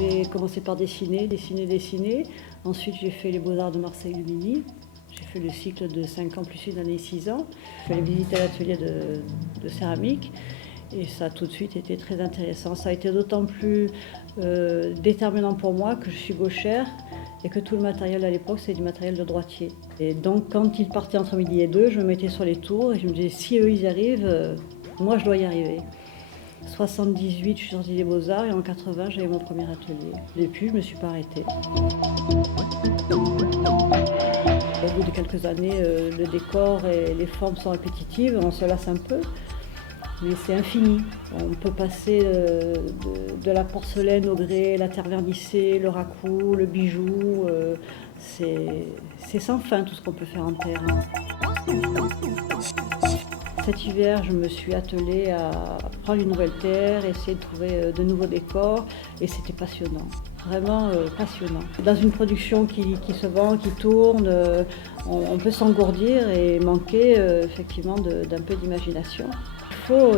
J'ai commencé par dessiner. Ensuite, j'ai fait les Beaux-Arts de Marseille-Lumini. J'ai fait le cycle de 5 ans plus une année 6 ans. Je suis allée visiter l'atelier de céramique et ça a tout de suite été très intéressant. Ça a été d'autant plus déterminant pour moi que je suis gauchère et que tout le matériel à l'époque, c'est du matériel de droitier. Et donc, quand ils partaient entre midi et 2, je me mettais sur les tours et je me disais, si eux, ils y arrivent, moi, je dois y arriver. En 78, je suis sortie des Beaux-Arts et en 80, j'avais mon premier atelier. Et puis, je ne me suis pas arrêtée. Au bout de quelques années, le décor et les formes sont répétitives, on se lasse un peu, mais c'est infini. On peut passer de la porcelaine au grès, la terre vernissée, le raku, le bijou. C'est sans fin tout ce qu'on peut faire en terre. Cet hiver, je me suis attelée à prendre une nouvelle terre, essayer de trouver de nouveaux décors, et c'était passionnant, vraiment passionnant. Dans une production qui se vend, qui tourne, on peut s'engourdir et manquer effectivement d'un peu d'imagination. Il faut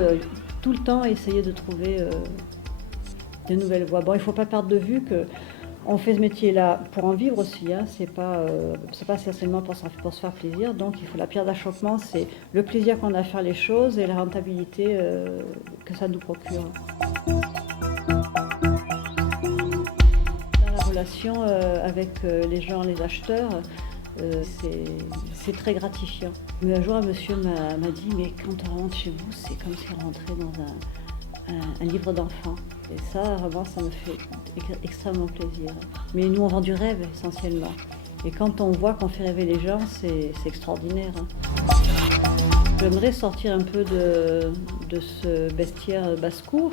tout le temps essayer de trouver de nouvelles voies. Bon, il ne faut pas perdre de vue que on fait ce métier-là pour en vivre aussi, hein. C'est pas essentiellement pour se faire plaisir. Donc il faut la pierre d'achoppement, c'est le plaisir qu'on a à faire les choses et la rentabilité que ça nous procure. Dans la relation avec les gens, les acheteurs, c'est très gratifiant. Mais un jour, un monsieur m'a dit, mais quand on rentre chez vous, c'est comme si on rentrait dans un livre d'enfant. Et ça, vraiment, ça me fait extrêmement plaisir. Mais nous, on vend du rêve, essentiellement. Et quand on voit qu'on fait rêver les gens, c'est extraordinaire. J'aimerais sortir un peu de ce bestiaire basse-cour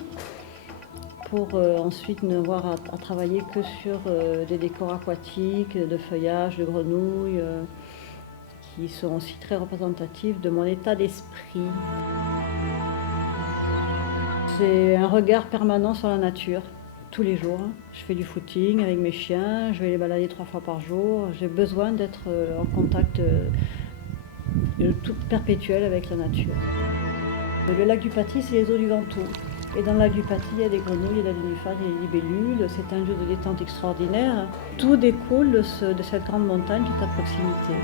pour ensuite ne voir à travailler que sur des décors aquatiques, de feuillage, de grenouilles, qui sont aussi très représentatifs de mon état d'esprit. C'est un regard permanent sur la nature, tous les jours. Je fais du footing avec mes chiens, je vais les balader 3 fois par jour. J'ai besoin d'être en contact tout perpétuel avec la nature. Le lac du Paty, c'est les eaux du Ventoux. Et dans le lac du Paty, il y a des grenouilles, il y a des nénuphars, il y a des libellules. C'est un lieu de détente extraordinaire. Tout découle de cette grande montagne qui est à proximité.